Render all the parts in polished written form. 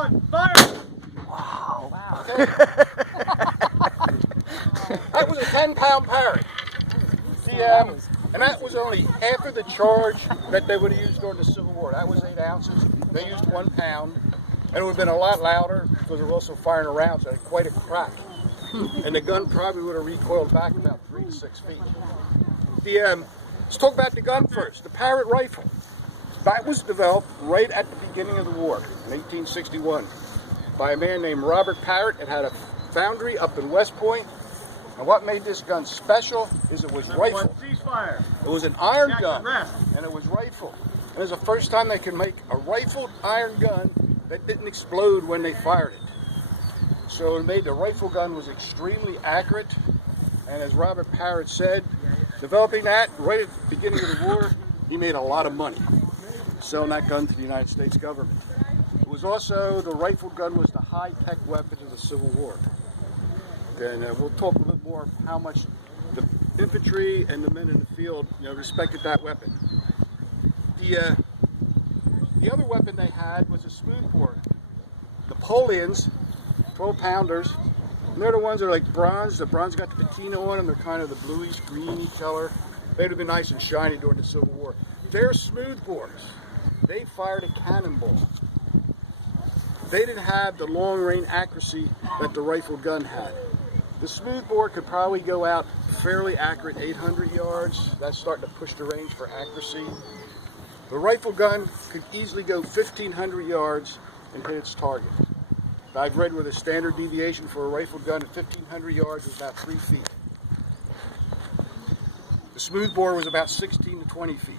1, fire! Wow. Okay. That was a 10-pound parrot. And that was only half of the charge that they would have used during the Civil War. That was 8 ounces. They used 1 pound. And it would have been a lot louder because they were also firing around, so it had quite a crack. And the gun probably would have recoiled back about 3 to 6 feet. Let's talk about the gun first. The Parrott rifle. That was developed right at the beginning of the war, in 1861, by a man named Robert Parrott. It had a foundry up in West Point. And what made this gun special is it was rifle. Ceasefire. It was an iron gun, and it was rifle. And it was the first time they could make a rifled iron gun that didn't explode when they fired it. So it made the rifle gun was extremely accurate. And as Robert Parrott said, developing that right at the beginning of the war, he made a lot of money selling that gun to the United States government. It was also, the rifle gun was the high-tech weapon of the Civil War. And we'll talk a little more how much the infantry and the men in the field, respected that weapon. The other weapon they had was a smoothbore. Napoleons, 12-pounders, and they're the ones that are like bronze. The bronze got the patina on them. They're kind of the bluish, greeny color. They'd have been nice and shiny during the Civil War. They're smoothbores. They fired a cannonball. They didn't have the long-range accuracy that the rifle gun had. The smoothbore could probably go out fairly accurate 800 yards. That's starting to push the range for accuracy. The rifle gun could easily go 1,500 yards and hit its target. I've read where the standard deviation for a rifle gun at 1,500 yards was about 3 feet. The smoothbore was about 16 to 20 feet.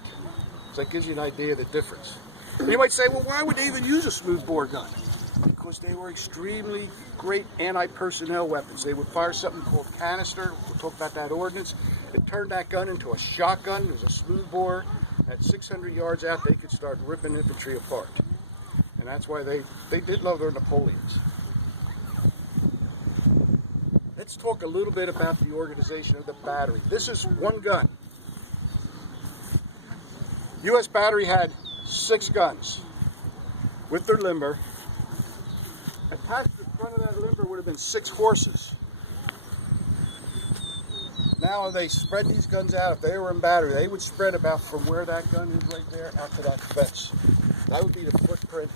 So that gives you an idea of the difference. And you might say, well, why would they even use a smoothbore gun? Because they were extremely great anti-personnel weapons. They would fire something called canister. We'll talk about that ordnance. It turned that gun into a shotgun. It was a smoothbore. At 600 yards out, they could start ripping infantry apart. And that's why they did love their Napoleons. Let's talk a little bit about the organization of the battery. This is one gun. U.S. battery had 6 guns with their limber. Attached to the front of that limber would have been 6 horses. Now they spread these guns out. If they were in battery, they would spread about from where that gun is right there out to that fence. That would be the footprint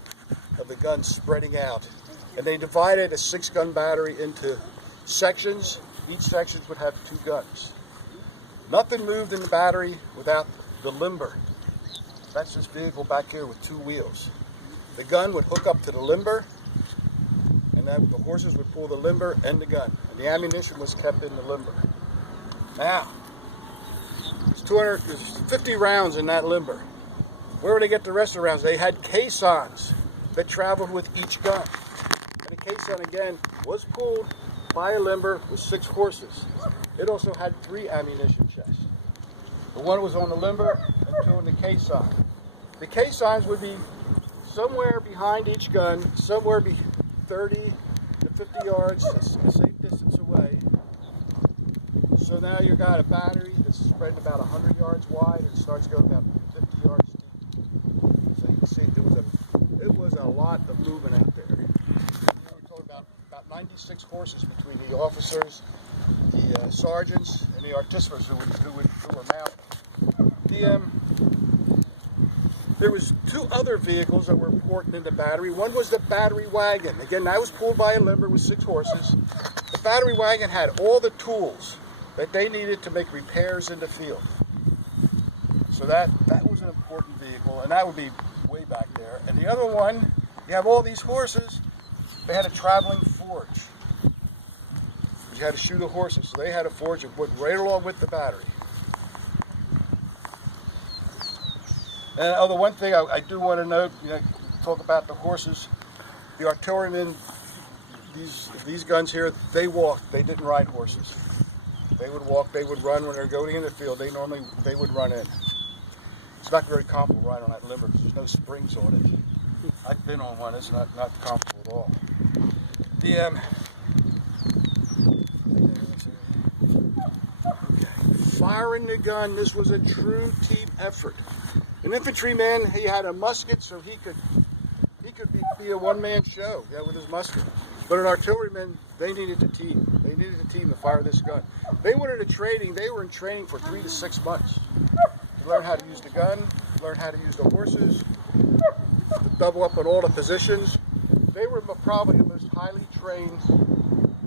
of the gun spreading out. And they divided a 6-gun battery into sections. Each section would have 2 guns. Nothing moved in the battery without the limber. That's this vehicle back here with 2 wheels. The gun would hook up to the limber, and then the horses would pull the limber and the gun. And the ammunition was kept in the limber. Now, there's 50 rounds in that limber. Where would they get the rest of the rounds? They had caissons that traveled with each gun. And the caisson, again, was pulled by a limber with 6 horses. It also had 3 ammunition chests. The one was on the limber and 2 in the caisson. The caissons would be somewhere behind each gun, somewhere 30 to 50 yards, a safe distance away. So now you've got a battery that's spread about 100 yards wide and starts going about 50 yards deep. So you can see it was a lot of movement out there. We were talking about 96 horses between the officers, the sergeants, and the artificers who were mounted. There was 2 other vehicles that were important in the battery. One was the battery wagon. Again, that was pulled by a limber with 6 horses. The battery wagon had all the tools that they needed to make repairs in the field. So that was an important vehicle, and that would be way back there. And the other one, you have all these horses, they had a traveling forge. You had to shoe the horses, so they had a forge that went right along with the battery. And one thing I do want to note, talk about the horses. The artillerymen, these guns here, they walked, they didn't ride horses. They would walk, they would run when they're going in the field. They would run in. It's not very comfortable riding on that limber because there's no springs on it. I've been on one, it's not comfortable at all. Firing the gun, this was a true team effort. An infantryman, he had a musket so he could be be a one-man show, yeah, with his musket. But an artilleryman, they needed a team. They needed a team to fire this gun. They were in training for 3 to 6 months to learn how to use the gun, learn how to use the horses, to double up on all the positions. They were probably the most highly trained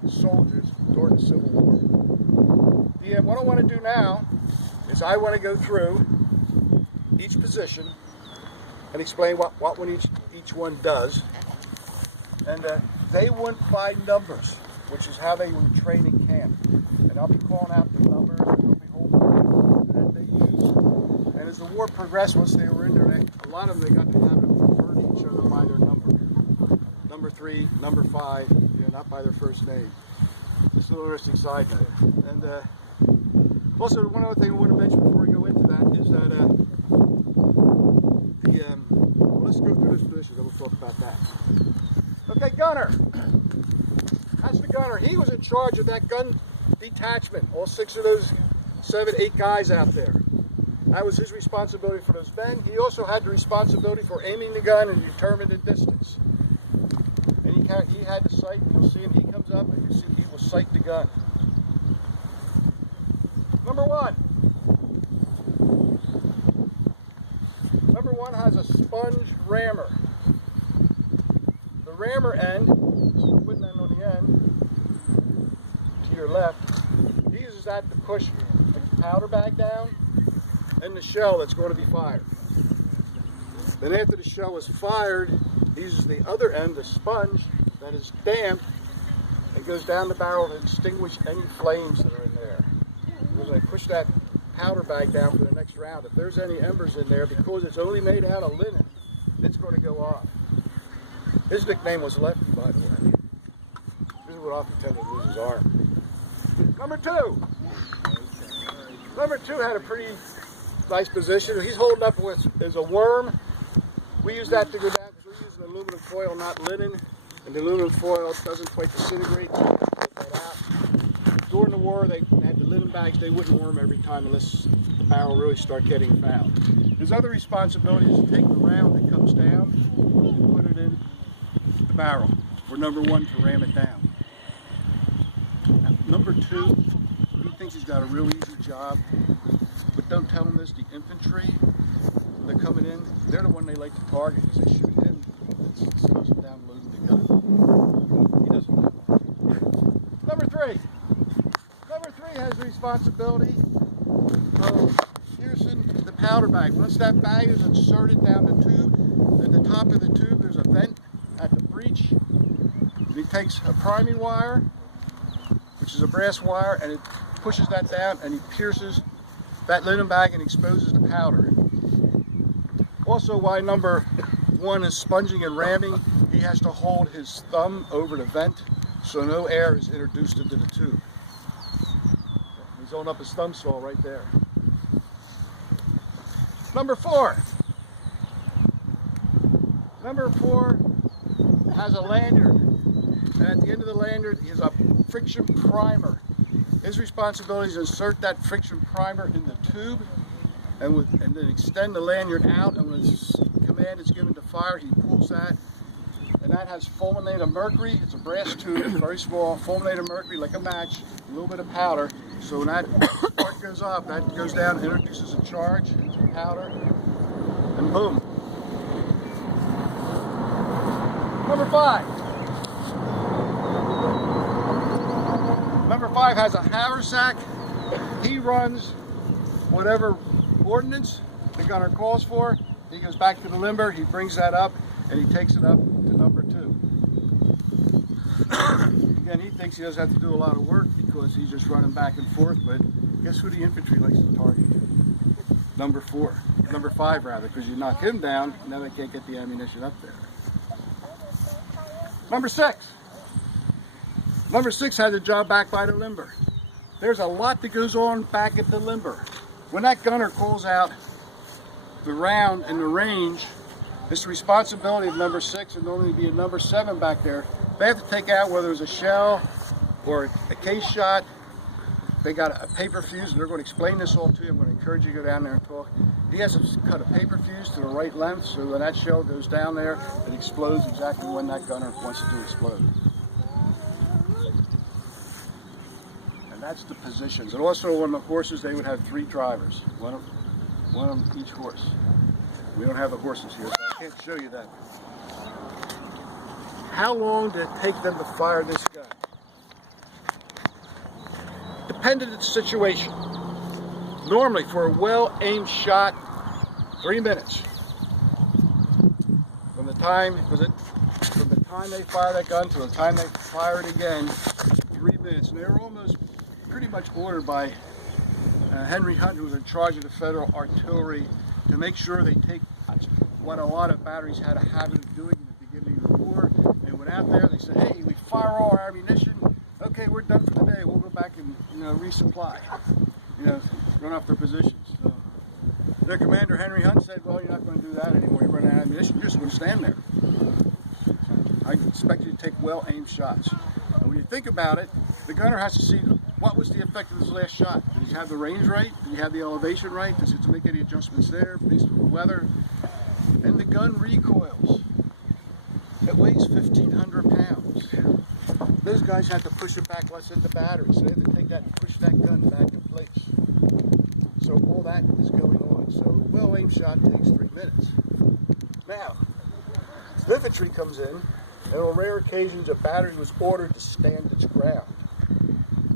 soldiers during the Civil War. What I want to do now is I want to go through each position and explain what each one does. And they went by numbers, which is how they were trained in camp. And I'll be calling out the numbers, and they'll be holding that they used. And as the war progressed, once they were in there, a lot of them, they got to have them refer to each other by their number. Number 3, number 5, not by their first name. Just an interesting side note. And also, one other thing I want to mention before we go into that is that well, let's go through this position, then we'll talk about that. Okay, gunner. That's the gunner. He was in charge of that gun detachment. All 6 of those 7, 8 guys out there. That was his responsibility for those men. He also had the responsibility for aiming the gun and determining the distance. And he had the sight. You'll see him. He comes up, and you see he will sight the gun. Number 1. Number 1 has a sponge rammer. The rammer end, the wooden end on the end, to your left, he uses that to push the powder bag down and the shell that's going to be fired. Then after the shell is fired, he uses the other end, the sponge, that is damp, and goes down the barrel to extinguish any flames that are in there. When I push that powder bag down for the next round, if there's any embers in there, because it's only made out of linen, it's going to go off. His nickname was Lefty, by the way. This is what often pretended to lose his arm. Number 2. Number 2 had a pretty nice position. He's holding up with is a worm. We use that to go down because we're using aluminum foil, not linen. And the aluminum foil doesn't quite disintegrate, so you have to take that out. During the war, they had the linen bags. They wouldn't worm every time unless the barrel really started getting fouled. His other responsibility is to take the round that comes down and put it in the barrel for number 1 to ram it down. Now, number 2, he thinks he's got a real easy job, but don't tell him this, the infantry, when they're coming in, they're the one they like to target because they shoot him. It slows him down loading the gun. He doesn't know that. Number 3. Number 3 has the responsibility of piercing the powder bag. Once that bag is inserted down the tube, at the top of the tube there's a vent at the breech. And he takes a priming wire, which is a brass wire, and it pushes that down and he pierces that linen bag and exposes the powder. Also, while number 1 is sponging and ramming, he has to hold his thumb over the vent so no air is introduced into the tube. He's holding up his thumb saw right there. Number 4. Number 4 has a lanyard, and at the end of the lanyard is a friction primer. His responsibility is to insert that friction primer in the tube and then extend the lanyard out, and when his command is given to fire, he pulls that, and that has fulminate of mercury. It's a brass tube, very small, fulminate of mercury like a match, a little bit of powder. So when that spark goes off, that goes down, introduces a charge into the powder, and boom. Number 5. Number 5 has a haversack. He runs whatever ordnance the gunner calls for. He goes back to the limber, he brings that up, and he takes it up to number 2. Again, he thinks he doesn't have to do a lot of work because he's just running back and forth, but guess who the infantry likes to target? Number 5 rather, because you knock him down, now they can't get the ammunition up there. Number 6. Number 6 has a job back by the limber. There's a lot that goes on back at the limber. When that gunner calls out the round and the range, it's the responsibility of number 6 and normally be a number 7 back there. They have to take out whether it's a shell or a case shot. They got a paper fuse, and they're going to explain this all to you. I'm going to encourage you to go down there and talk. He has to cut a paper fuse to the right length so when that shell goes down there, it explodes exactly when that gunner wants it to explode. And that's the positions. And also on the horses, they would have 3 drivers, one on each horse. We don't have the horses here, so I can't show you that. How long did it take them to fire this gun? Depended on the situation. Normally, for a well-aimed shot, 3 minutes. From the time they fire that gun to the time they fire it again, 3 minutes. And they were almost pretty much ordered by Henry Hunt, who was in charge of the Federal Artillery, to make sure they take what a lot of batteries had a habit of doing in the beginning of the war. They went out there, they said, hey, we fire all our ammunition. Okay, we're done for the day. We'll go back and resupply. Run off their positions. So their commander, Henry Hunt, said, well, you're not going to do that anymore. You're running out of ammunition. You're just going to stand there. I expect you to take well-aimed shots. And when you think about it, the gunner has to see what was the effect of his last shot. Did he have the range right? Did he have the elevation right? Does it make any adjustments there based on the weather? And the gun recoils. It weighs 1,500 pounds. Those guys had to push it back, let's hit the battery. So they had to take that and push that gun back in place. So all that is going on. So a well-aimed shot takes 3 minutes. Now, the infantry comes in, and on rare occasions a battery was ordered to stand its ground.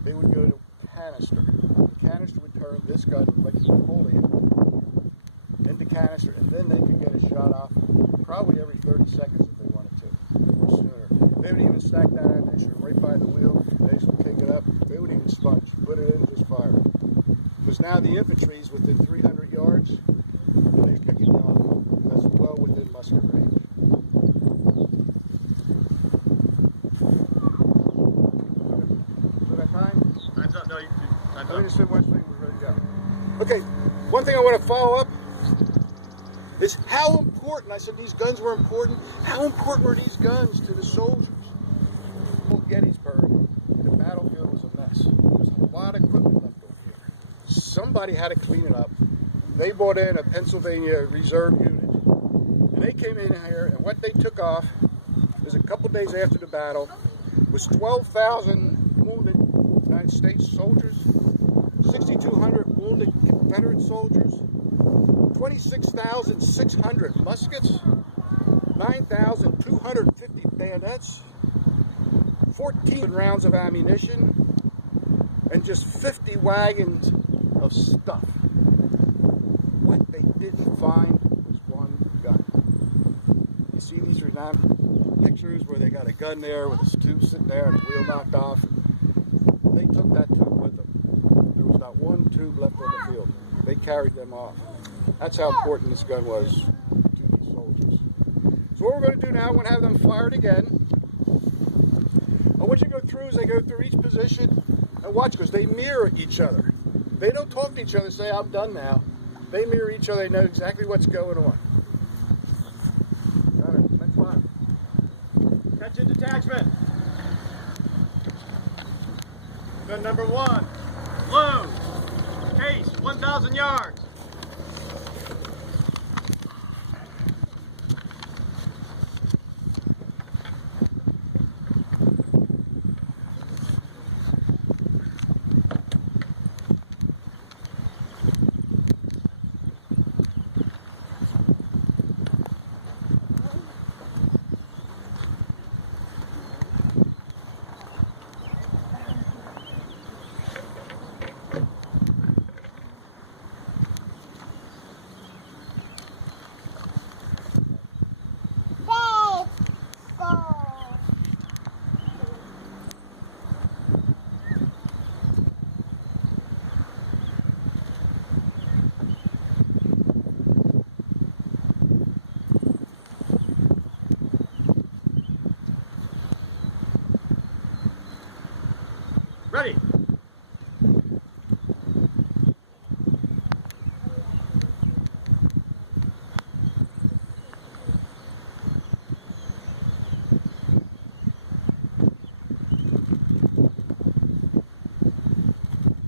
They would go to canister. The canister would turn this gun like Napoleon into canister, and then they could get a shot off probably every 30 seconds if they wanted to, or sooner. They would even stack that ammunition right by the wheel. They would take it up. They would even sponge, put it in, just fire it. Because now the infantry is within 300 yards, and they're picking you off. That's well within musket range. So that time? Time's up. No, time's up. We're ready to go. Okay, one thing I want to follow up is how important, I said these guns were important, how important were these guns to the soldiers? Gettyburg, the battlefield was a mess. There was a lot of equipment left over here. Somebody had to clean it up. They brought in a Pennsylvania reserve unit. And they came in here, and what they took off was a couple days after the battle was 12,000 wounded United States soldiers, 6,200 wounded Confederate soldiers, 26,600 muskets, 9,250 bayonets, 14 rounds of ammunition, and just 50 wagons of stuff. What they didn't find was one gun. You see these are now pictures where they got a gun there with a tube sitting there and the wheel knocked off. They took that tube with them. There was not one tube left on the field. They carried them off. That's how important this gun was to these soldiers. So what we're going to do now, we're going to have them fire it again. And what you go through is they go through each position and watch, because they mirror each other. They don't talk to each other and say, I'm done now. They mirror each other. They know exactly what's going on. Got it. That's fine. Attention detachment. Gun number 1. Load. Case 1,000 yards. Ready.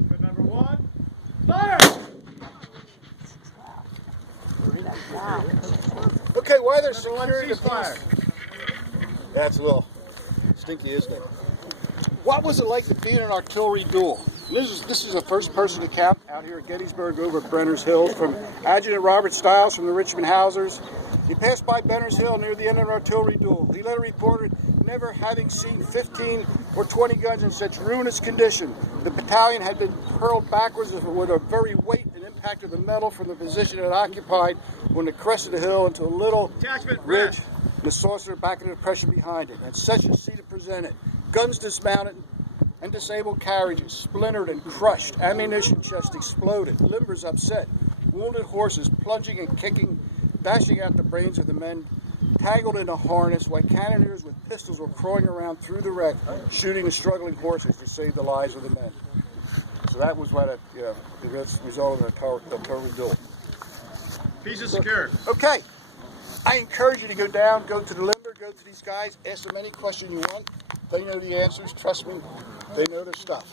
Good number 1. Fire! just Number one, securing the ceasefire. peace. That's a little stinky, isn't it? What was it like to be in an artillery duel? And this is a first-person account out here at Gettysburg over at Brenner's Hill from Adjutant Robert Stiles from the Richmond Housers. He passed by Brenner's Hill near the end of an artillery duel. He later reported never having seen 15 or 20 guns in such ruinous condition. The battalion had been hurled backwards with a very weight and impact of the metal from the position it occupied on the crest of the hill into a little Attachment ridge red. and the saucer back in the depression behind it. And such a scene it presented. Guns dismounted and disabled carriages, splintered and crushed, ammunition chests exploded, limbers upset, wounded horses plunging and kicking, dashing out the brains of the men, tangled in a harness, while cannoneers with pistols were crawling around through the wreck, shooting the struggling horses to save the lives of the men. So that was what the result of the artillery duel. Peace is secure. Okay, I encourage you to go down, go to the limber, go to these guys, ask them any question you want. They know the answers. Trust me, they know their stuff.